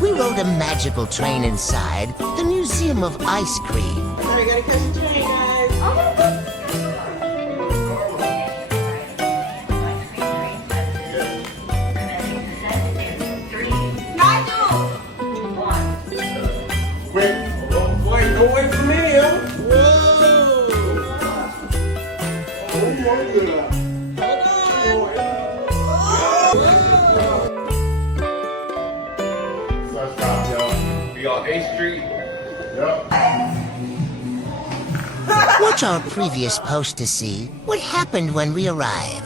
We rode a magical train inside the Museum of Ice Cream. Now we gotta catch the train, guys. Quick. Oh, boy, don't wait for me, huh? Whoa. Oh, my goodness. So stop, y'all. We on 8th Street. Yep. Watch our previous post to see what happened when we arrived.